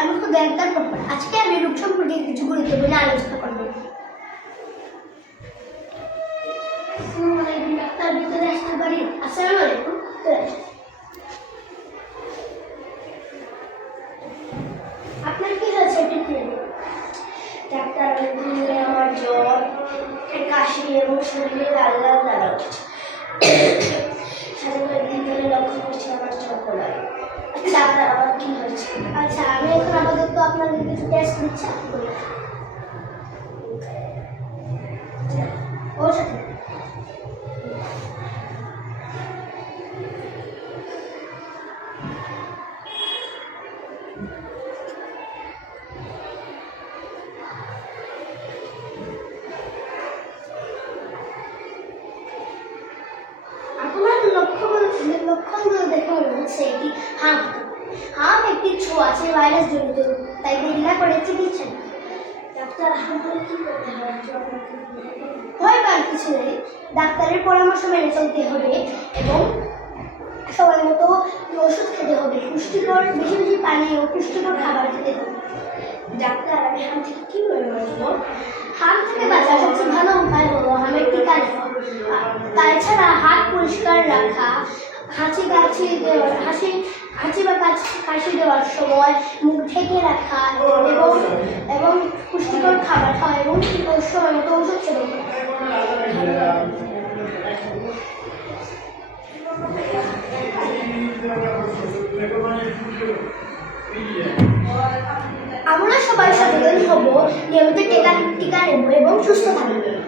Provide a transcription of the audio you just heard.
আমি তো ডাক্তার পড়ব। আজকে আমি রোগ সম্পর্কে কিছু গুরুত্বপূর্ণ আলোচনা করব। ডাক্তার ভিতরে আসতে পারি? আসসালামু আলাইকুম। আপনার কি হয়েছে একটু বলুন। ডাক্তার, আমার জ্বর, কাশি এবং শরীরে লাল লাল দাগ উঠছে। সাথে কয়েকদিন ধরে লক্ষ্য করছি আমার চোখ লাগে। ডাক্তার, আমার কি হয়েছে? আচ্ছা, আমি এখন আপাতত আপনাদের কিছু টেস্ট দিচ্ছি। ওর সাথে লক্ষণগুলো দেখে মনে হচ্ছে এটি হাঁপ। হাঁপ একটি ছোঁয়াচে ভাইরাস জনিত রোগ, তাই দেরি না করে চিকিৎসা নিন। ডাক্তার, হাঁপ হলে কি করতে হবে? ভয় পাওয়ার কিছু নেই, ডাক্তারের পরামর্শ মেনে চলতে হবে এবং সময় মতো ওষুধ খেতে হবে। পুষ্টিকর বেশি বেশি পানি ও পুষ্টিকর খাবার খেতে হবে। ডাক্তার, আমি হাম থেকে কীভাবে বাঁচবো? হাম থেকে বাঁচার সবচেয়ে ভালো উপায় হলো হামের টিকা নেওয়া। তাছাড়া হাত পরিষ্কার রাখা, হাঁচি বা কাশি দেওয়ার সময় মুখ ঢেকে রাখা এবং পুষ্টিকর খাবার খাওয়া এবং সময় মতো ওষুধ সেবন করা। আমরা সবাই সচেতন হব, নিয়মিত টিকা নেব এবং সুস্থ থাকবো।